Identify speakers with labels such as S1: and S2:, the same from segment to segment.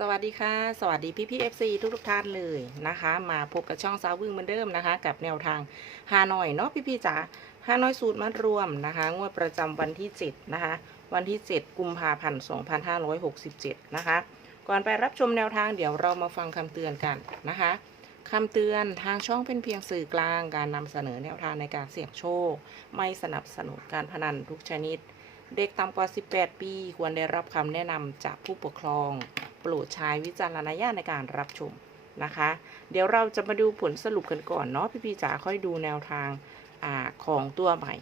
S1: สวัสดีค่ะ สวัสดีพี่พี่เอฟซีทุกทุกท่านเลยนะคะ มาพบกับช่องสาววึ่งเหมือนเดิมนะคะ กับแนวทางฮานอยเนาะพี่พี่จ๋าฮานอยสูตรมัดรวมนะคะ งวดประจำวันที่ 7 นะคะ วันที่ 7 กุมภาพันธ์2567 นะคะ ก่อนไปรับชมแนวทางเดี๋ยวเรามาฟังคำเตือนกันนะคะคำเตือนทางช่องเป็นเพียงสื่อกลางการนำเสนอแนวทางในการเสี่ยงโชค ไม่สนับสนุนการพนันทุกชนิด เด็กต่ำกว่า 18 ปี ควรได้รับคำแนะนำจากผู้ปกครอง โปรดใช้วิจารณญาณในการรับชมนะคะ เดี๋ยวเราจะมาดูผลสรุปกันก่อนเนาะพี่พีจ๋าค่อยดูแนวทางอาของตัวใหม่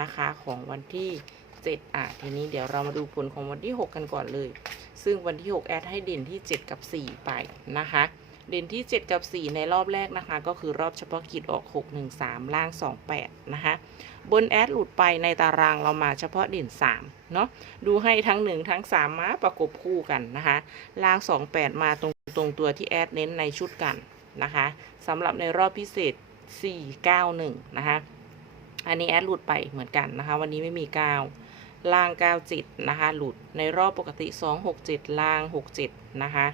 S1: นะคะของวันที่ 7 อะทีนี้เดี๋ยวเรามาดูผลของวันที่ 6 กันก่อนเลย ซึ่งวันที่ 6 แอดให้เด่นที่ 7 กับ 4 ไปนะคะ เด่นที่ 7 กับ 4 ในรอบแรกนะคะ ก็คือรอบเฉพาะกิจออก 6 1 3 ล่าง 28 นะคะ บนแอดหลุดไปในตารางเรามาเฉพาะเด่น 3 เนาะดูให้ทั้ง 1 ทั้ง 3 มาประกบคู่กันนะคะ ล่าง 28 มาตรงตรงตัวที่แอดเน้นในชุดกันนะคะสำหรับในรอบพิเศษ 491 นะคะ อันนี้แอดหลุดไปเหมือนกันนะคะ วันนี้ไม่มี 9 ล่าง 97 นะคะ หลุดในรอบปกติ 267 ล่าง 67 นะคะ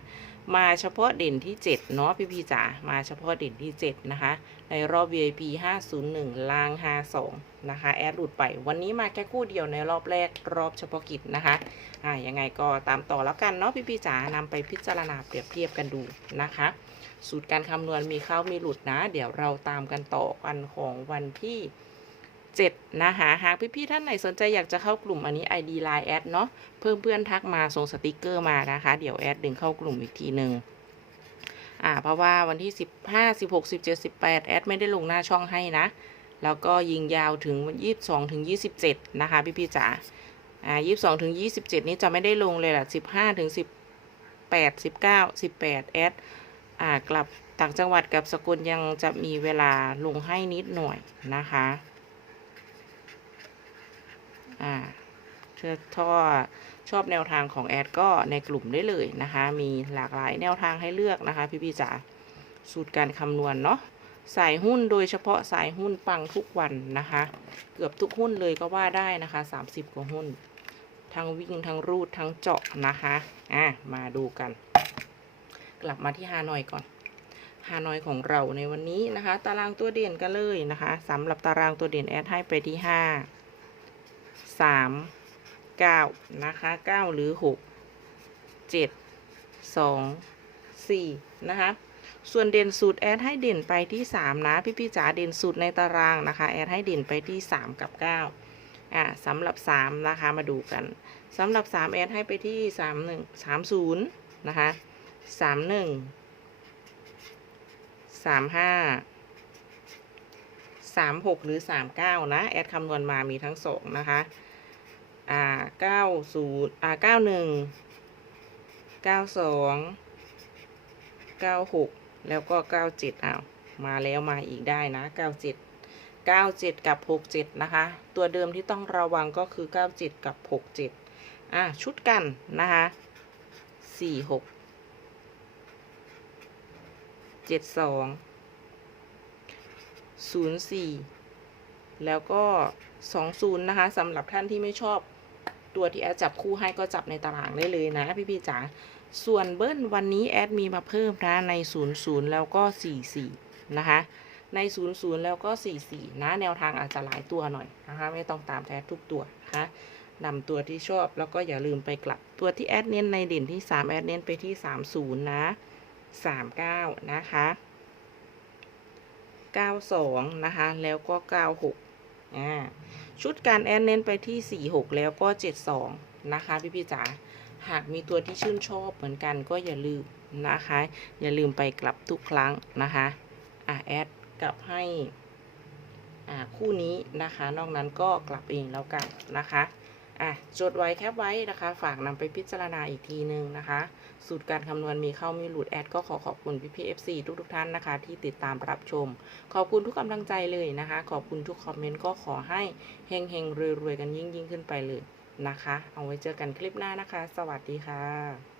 S1: มาเฉพาะเด่นที่ 7 เนาะพี่พี่จ๋ามาเฉพาะเด่นที่ 7 นะคะ ในรอบ VIP 501ล่าง 52 นะคะ แอดหลุดไป วันนี้มาแค่คู่เดียวในรอบแรกรอบเฉพาะกิจนะคะอ่ายังไงก็ตามต่อแล้วกันเนาะพี่พี่จ๋านำไปพิจารณาเปรียบเทียบกันดูนะคะ สูตรการคำนวณมีเข้ามีหลุดนะ เดี๋ยวเราตามกันต่อกันของวันที่ 7 นะคะ หากพี่ๆท่านไหนสนใจอยากจะเข้ากลุ่มอันนี้ ID Line แอดเนาะเพิ่มเพื่อนทักมาส่งสติกเกอร์มานะคะ เดี๋ยวแอดดึงเข้ากลุ่มอีกทีหนึ่งอ่าเพราะว่าวันที่ 15 16 17 18 แอดไม่ได้ลงหน้าช่องให้นะ แล้วก็ยิงยาวถึง 22 ถึง 27 นะคะ พี่ๆจ๋าอ่า22 ถึง 27 นี้จะไม่ได้ลงเลยล่ะ 15 ถึง 18 19 18 แอดอ่ากลับต่างจังหวัดกับสกุลยังจะมีเวลาลงให้นิดหน่อยนะคะ อ่าชอท่อชอบแนวทางของแอดก็ในกลุ่มได้เลยนะคะ มีหลากหลายแนวทางให้เลือกนะคะ พี่พี่จ๋าสูตรการคำนวณเนาะสายหุ้นโดยเฉพาะสายหุ้นปังทุกวันนะคะ เกือบทุกหุ้นเลยก็ว่าได้นะคะ 30 กว่าหุ้น ทั้งวิ่งทั้งรูดทั้งเจาะนะคะอะมาดูกัน กลับมาที่ฮานอยก่อนฮานอยของเราในวันนี้นะคะ ตารางตัวเด่นกันเลยนะคะสำหรับตารางตัวเด่นแอดให้ไปที่ 5 สามเก้านะคะเก้าหรือหกเจ็ดสองสี่นะคะส่วนเด่นสูตรแอดให้เด่นไปที่สามนะพี่พี่จ๋าเด่นสูตรในตารางนะคะแอดให้เด่นไปที่สามกับเก้าอ่าสำหรับสามนะคะมาดูกันสำหรับสามแอดให้ไปที่สามหนึ่งสามศูนย์นะคะสามหนึ่งสามห้า สามหกหรือสามเก้านะ แอดคำนวณมามีทั้งสองนะคะ อ่าเก้าศูนย์อ่าเก้าหนึ่งเก้าสองเก้าหกแล้วก็เก้าเจ็ดอ้าวมาแล้วมาอีกได้นะเก้าเจ็ดเก้าเจ็ดกับหกเจ็ดนะคะ ตัวเดิมที่ต้องระวังก็คือเก้าเจ็ดกับหกเจ็ดอะชุดกันนะคะสี่หกเจ็ดสอง ศูนย์สี่แล้วก็สองศูนย์นะคะสำหรับท่านที่ไม่ชอบตัวที่แอดจับคู่ให้ก็จับในตารางได้เลยนะพี่พี่ๆจ๋า ส่วนเบิ้ลวันนี้แอดมีมาเพิ่มนะในศูนย์ศูนย์แล้วก็สี่สี่นะคะ ในศูนย์ศูนย์แล้วก็สี่สี่นะแนวทางอาจจะหลายตัวหน่อยนะคะไม่ต้องตามแท้ทุกตัวนะคะนำตัวที่ชอบแล้วก็อย่าลืมไปกลับตัวที่แอดเน้นในเด่นที่สามแอดเน้นไปที่สามศูนย์นะสามเก้านะคะ 92 นะคะ แล้วก็ 96อ่าชุดการแอนเน้นไปที่ 46 แล้วก็ 72 นะคะ พี่พี่จ๋าหากมีตัวที่ชื่นชอบเหมือนกันก็อย่าลืมนะคะ อย่าลืมไปกลับทุกครั้งนะคะอ่าแอดกลับให้อ่าคู่นี้นะคะ นอกนั้นก็กลับเองแล้วกันนะคะ อะจดไว้แคปไว้นะคะ ฝากนำไปพิจารณาอีกทีนึงนะคะ สูตรการคำนวณมีเข้ามีหลุดแอดก็ขอขอบคุณพี่พีเอฟซีทุกทุกท่านนะคะ ที่ติดตามรับชม ขอบคุณทุกกำลังใจเลยนะคะ ขอบคุณทุกคอมเมนต์ก็ขอให้เฮงเฮงรวยรวยกันยิ่งยิ่งขึ้นไปเลยนะคะ เอาไว้เจอกันคลิปหน้านะคะ สวัสดีค่ะ